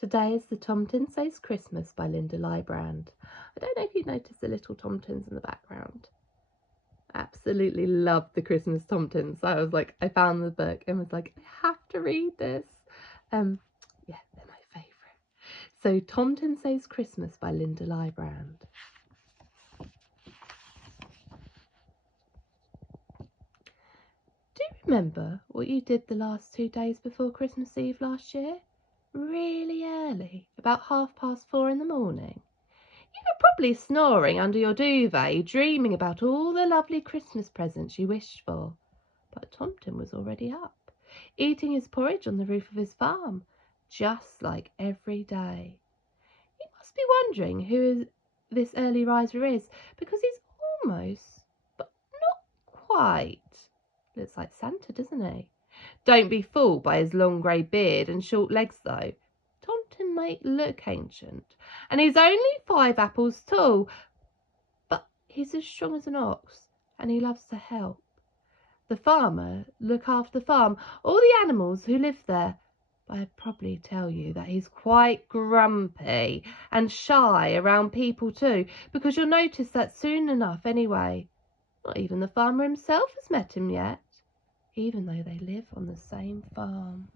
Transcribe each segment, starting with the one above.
Today is the Tomten Says Christmas by Liebrand. I don't know if you noticed the little Tomtens in the background. Absolutely loved the Christmas Tomtens. So I found the book and was like, I have to read this. Yeah, they're my favourite. So Tomten Says Christmas by Liebrand. Do you remember what you did the last 2 days before Christmas Eve last year? Really early, about 4:30 in the morning. You were probably snoring under your duvet, dreaming about all the lovely Christmas presents you wished for. But Tomten was already up, eating his porridge on the roof of his farm, just like every day. You must be wondering who this early riser is, because he's almost, but not quite. Looks like Santa, doesn't he? Don't be fooled by his long grey beard and short legs, though. Tomten might look ancient, and he's only 5 apples tall, but he's as strong as an ox, and he loves to help the farmer look after the farm, all the animals who live there. But I'd probably tell you that he's quite grumpy and shy around people too, because you'll notice that soon enough anyway. Not even the farmer himself has met him yet, even though they live on the same farm.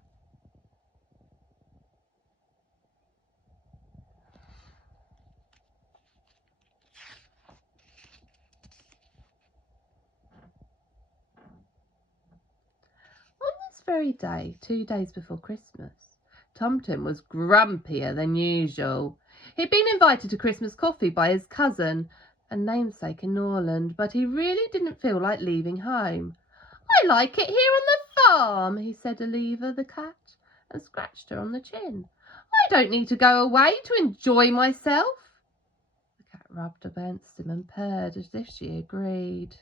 On this very day, 2 days before Christmas, Tomten was grumpier than usual. He'd been invited to Christmas coffee by his cousin, a namesake in Norland, but he really didn't feel like leaving home. I like it here on the farm, he said to Lever the cat, and scratched her on the chin. I don't need to go away to enjoy myself. The cat rubbed against him and purred as if she agreed.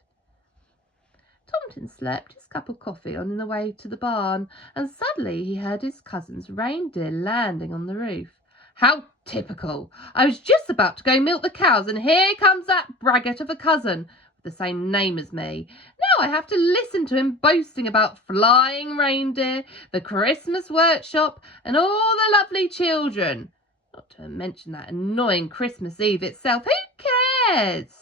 Tomten slept his cup of coffee on the way to the barn, and suddenly he heard his cousin's reindeer landing on the roof. How typical! I was just about to go milk the cows, and here comes that braggart of a cousin with the same name as me. Now I have to listen to him boasting about flying reindeer, the Christmas workshop, and all the lovely children. Not to mention that annoying Christmas Eve itself. Who cares?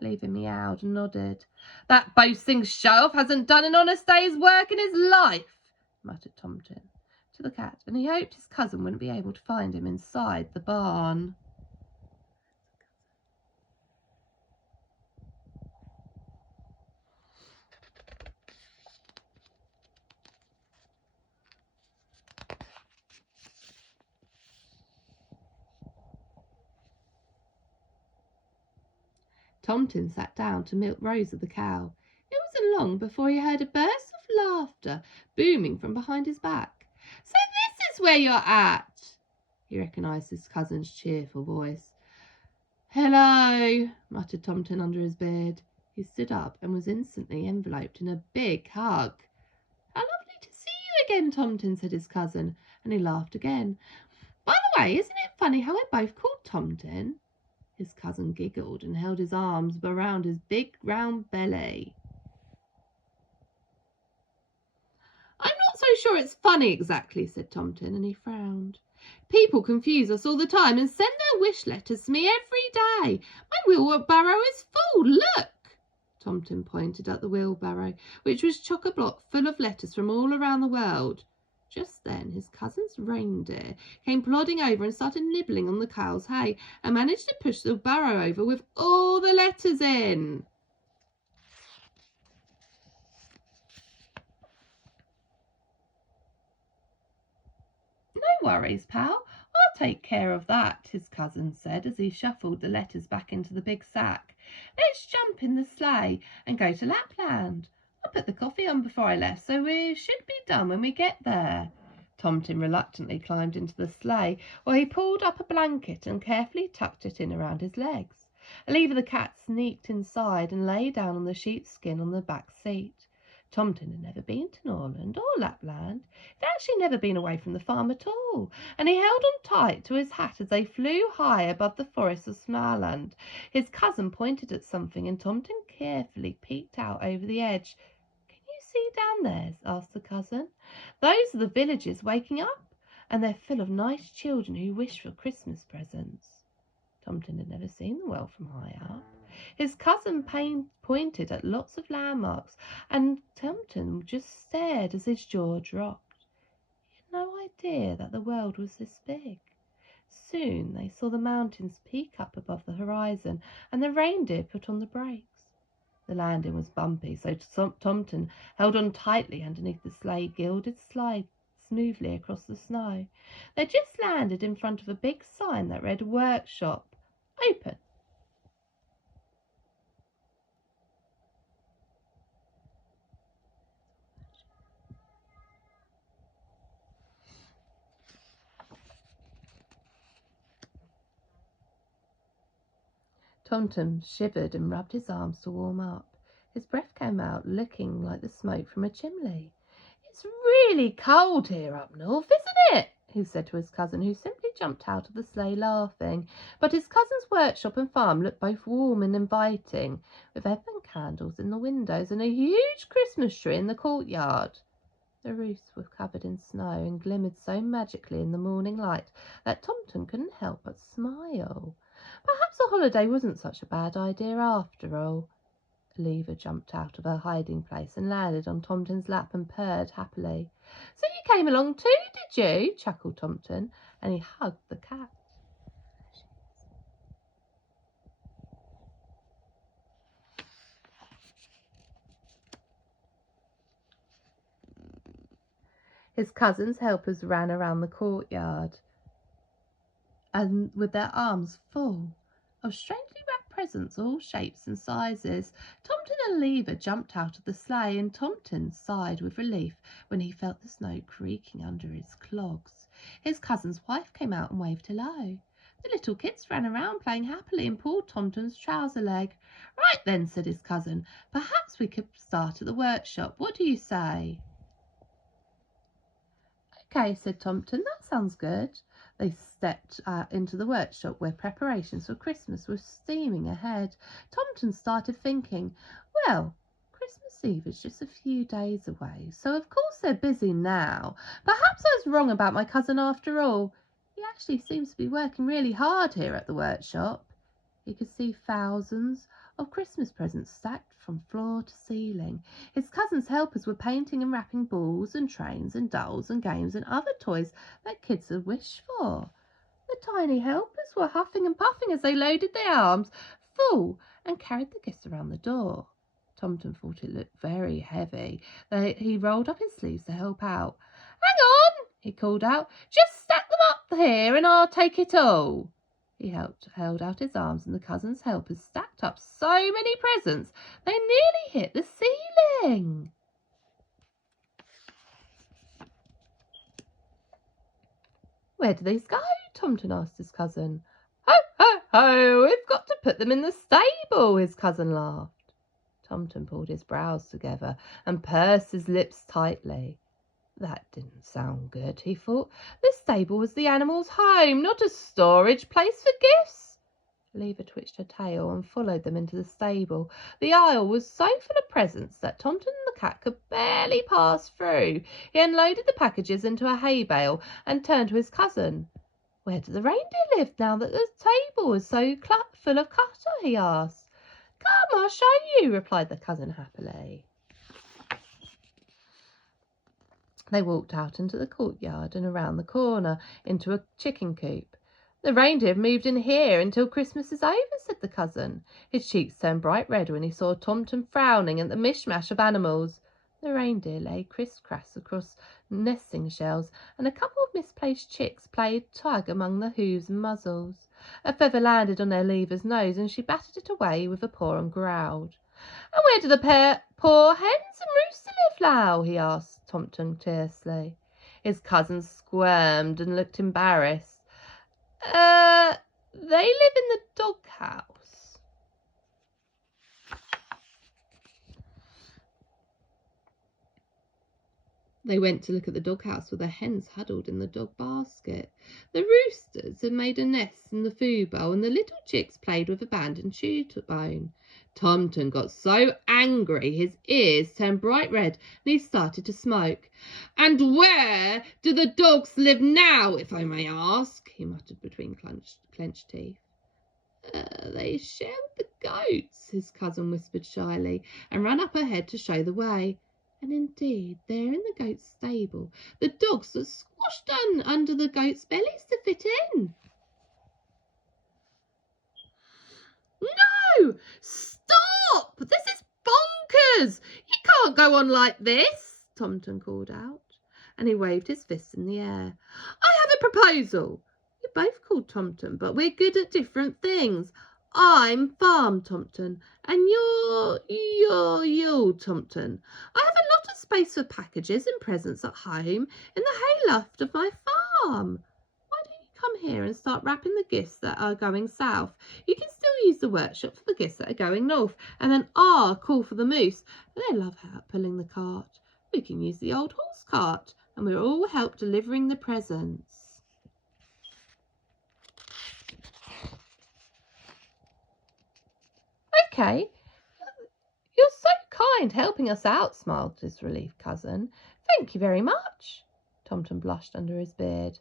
Lever meowed and nodded. That boasting show-off hasn't done an honest day's work in his life, muttered Tomten to the cat, and he hoped his cousin wouldn't be able to find him inside the barn. Tomten sat down to milk Rosa the cow. It wasn't long before he heard a burst of laughter booming from behind his back. So this is where you're at! He recognised his cousin's cheerful voice. Hello, muttered Tomten under his beard. He stood up and was instantly enveloped in a big hug. How lovely to see you again, Tomten, said his cousin, and he laughed again. By the way, isn't it funny how we're both called Tomten? His cousin giggled and held his arms around his big round belly. I'm not so sure it's funny exactly, said Tomten, and he frowned. People confuse us all the time and send their wish letters to me every day. My wheelbarrow is full, look! Tomten pointed at the wheelbarrow, which was chock-a-block full of letters from all around the world. Just then his cousin's reindeer came plodding over and started nibbling on the cow's hay and managed to push the barrow over with all the letters in. No worries, pal. I'll take care of that, his cousin said as he shuffled the letters back into the big sack. Let's jump in the sleigh and go to Lapland. I put the coffee on before I left, so we should be done when we get there. Tomten reluctantly climbed into the sleigh, while he pulled up a blanket and carefully tucked it in around his legs. Lever the cat sneaked inside and lay down on the sheepskin on the back seat. Tomten had never been to Norland or Lapland. He'd actually never been away from the farm at all, and he held on tight to his hat as they flew high above the forest of Smaland. His cousin pointed at something, and Tomten carefully peeked out over the edge. Can you see down there? Asked the cousin. Those are the villagers waking up. and they're full of nice children who wish for Christmas presents. Tomten had never seen the well from high up. His cousin pointed at lots of landmarks, and Tomten just stared as his jaw dropped. He had no idea that the world was this big. Soon they saw the mountains peak up above the horizon, and the reindeer put on the brakes. The landing was bumpy, so Tomten held on tightly underneath the sleigh gilded slide smoothly across the snow. They just landed in front of a big sign that read "Workshop Open." Tomten shivered and rubbed his arms to warm up. His breath came out looking like the smoke from a chimney. "It's really cold here up north, isn't it?" he said to his cousin, who simply jumped out of the sleigh laughing. But his cousin's workshop and farm looked both warm and inviting, with Advent candles in the windows and a huge Christmas tree in the courtyard. The roofs were covered in snow and glimmered so magically in the morning light that Tomten couldn't help but smile. Perhaps a holiday wasn't such a bad idea after all. Aloud jumped out of her hiding place and landed on Tomten's lap and purred happily. "So you came along too, did you?" chuckled Tomten, and he hugged the cat. His cousin's helpers ran around the courtyard and with their arms full of strangely wrapped presents, all shapes and sizes. Tomten and Liebrand jumped out of the sleigh, and Tomten sighed with relief when he felt the snow creaking under his clogs. His cousin's wife came out and waved hello. The little kids ran around playing happily and pulled Tomten's trouser leg. "Right then," said his cousin, "perhaps we could start at the workshop. What do you say?" "Okay," said Tomten, "that sounds good." They stepped into the workshop where preparations for Christmas were steaming ahead. Tomten started thinking, well, Christmas Eve is just a few days away, so of course they're busy now. Perhaps I was wrong about my cousin after all. He actually seems to be working really hard here at the workshop. He could see thousands of Christmas presents stacked from floor to ceiling. His cousin's helpers were painting and wrapping balls and trains and dolls and games and other toys that kids had wished for. The tiny helpers were huffing and puffing as they loaded their arms full and carried the gifts around the door. Tomten thought it looked very heavy. He rolled up his sleeves to help out. "Hang on," he called out. "Just stack them up here and I'll take it all." He held out his arms, and the cousin's helpers stacked up so many presents they nearly hit the ceiling. "Where do these go?" Tomten asked his cousin. "Ho, ho, ho! We've got to put them in the stable," his cousin laughed. Tomten pulled his brows together and pursed his lips tightly. That didn't sound good, he thought. The stable was the animal's home, not a storage place for gifts. Liebrand twitched her tail and followed them into the stable. The aisle was so full of presents that Tomten and the cat could barely pass through. He unloaded the packages into a hay bale and turned to his cousin. "Where do the reindeer live now that the table is so full of clutter?" he asked. "Come, I'll show you," replied the cousin happily. They walked out into the courtyard and around the corner into a chicken coop. "The reindeer have moved in here until Christmas is over," said the cousin. His cheeks turned bright red when he saw Tomten frowning at the mishmash of animals. The reindeer lay criss-cross across nesting shells, and a couple of misplaced chicks played tug among the hooves and muzzles. A feather landed on Liebrand's nose, and she batted it away with a paw and growled. "And where do the poor hens and rooster live now?" he asked Tomten tersely. His cousin squirmed and looked embarrassed. They live in the doghouse." They went to look at the doghouse with the hens huddled in the dog basket. The roosters had made a nest in the food bowl, and the little chicks played with a band and chew bone. Tomten got so angry his ears turned bright red and he started to smoke. "And where do the dogs live now, if I may ask?" he muttered between clenched teeth. They share with the goats," his cousin whispered shyly, and ran up ahead to show the way. And indeed, there in the goat's stable, the dogs were squashed under the goats' bellies to fit in. "No! Stop! This is bonkers! You can't go on like this!" Tomten called out, and he waved his fists in the air. "I have a proposal. We're both called Tomten, but we're good at different things. I'm Farm Tomten, and you're Yule Tomten. I have a lot of space for packages and presents at home in the hayloft of my farm. Why don't you come here and start wrapping the gifts that are going south? You can still use the workshop for the gifts that are going north, and then I'll call for the moose. They love pulling the cart. We can use the old horse cart, and we'll all help delivering the presents." "Okay, you're so kind helping us out," smiled his relieved cousin. "Thank you very much." Tomten blushed under his beard.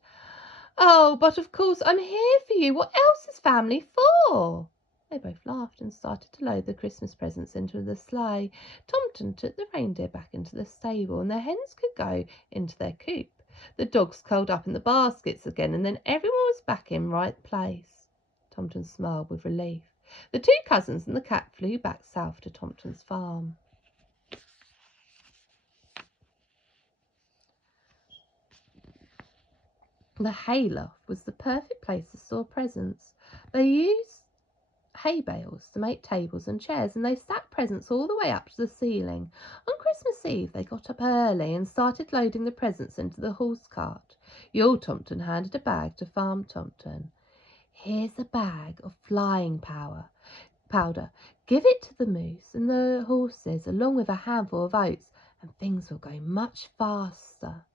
"Oh, but of course I'm here for you. What else is family for?" They both laughed and started to load the Christmas presents into the sleigh. Tomten took the reindeer back into the stable, and the hens could go into their coop. The dogs curled up in the baskets again, and then everyone was back in right place. Tomten smiled with relief. The two cousins and the cat flew back south to Tomten's farm. The hayloft was the perfect place to store presents. They used hay bales to make tables and chairs, and they stacked presents all the way up to the ceiling. On Christmas Eve, they got up early and started loading the presents into the horse cart. Yule Tomten handed a bag to Farm Tomten. "Here's a bag of flying powder. Give it to the moose and the horses, along with a handful of oats, and things will go much faster."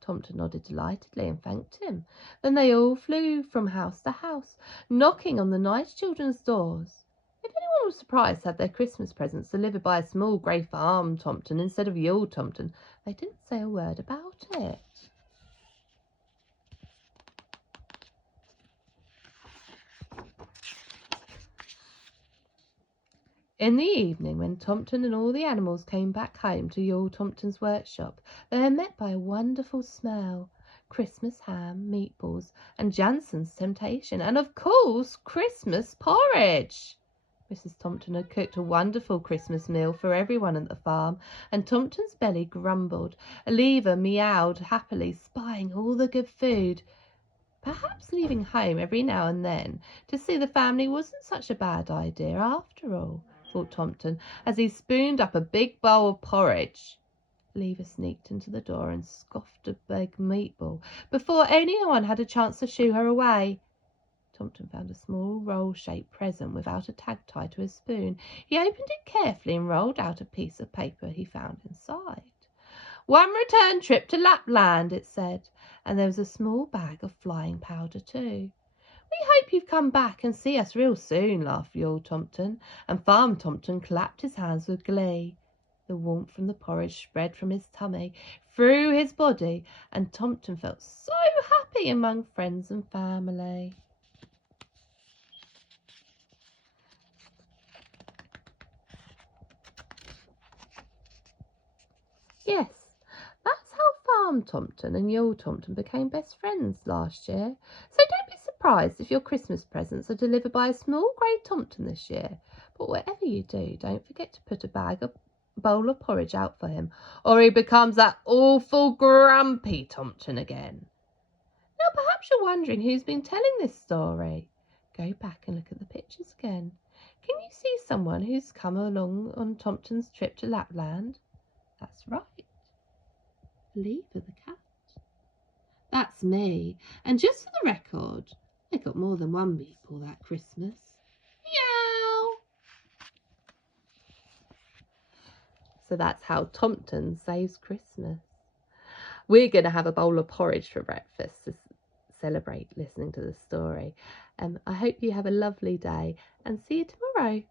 Tomten nodded delightedly and thanked him. Then they all flew from house to house, knocking on the nice children's doors. If anyone was surprised to have their Christmas presents delivered by a small grey Farm Tomten instead of Yule Tomten, they didn't say a word about it. In the evening, when Tomten and all the animals came back home to Yule Tomten's workshop, they were met by a wonderful smell: Christmas ham, meatballs, and Jansen's temptation, and of course Christmas porridge. Mrs. Tomten had cooked a wonderful Christmas meal for everyone at the farm, and Tomten's belly grumbled. Lever meowed happily, spying all the good food. Perhaps leaving home every now and then to see the family wasn't such a bad idea after all, thought Tomten, as he spooned up a big bowl of porridge. Lever sneaked into the door and scoffed a big meatball before anyone had a chance to shoo her away. Tomten found a small roll-shaped present without a tag tied to his spoon. He opened it carefully and rolled out a piece of paper he found inside. "One return trip to Lapland," it said, and there was a small bag of flying powder too. "We hope you've come back and see us real soon," laughed Yule Tomten, and Farm Tomten clapped his hands with glee. The warmth from the porridge spread from his tummy through his body, and Tomten felt so happy among friends and family. Yes, that's how Farm Tomten and Yule Tomten became best friends last year. So don't be surprised if your Christmas presents are delivered by a small grey Tomten this year. But whatever you do, don't forget to put a bowl of porridge out for him, or he becomes that awful grumpy Tomten again. Now perhaps you're wondering who's been telling this story. Go back and look at the pictures again. Can you see someone who's come along on Tomten's trip to Lapland? That's right. Lever the cat. That's me. And just for the record, I got more than one meatball that Christmas. Meow. So that's how Tomten saves Christmas. We're going to have a bowl of porridge for breakfast to celebrate listening to the story. I hope you have a lovely day and see you tomorrow.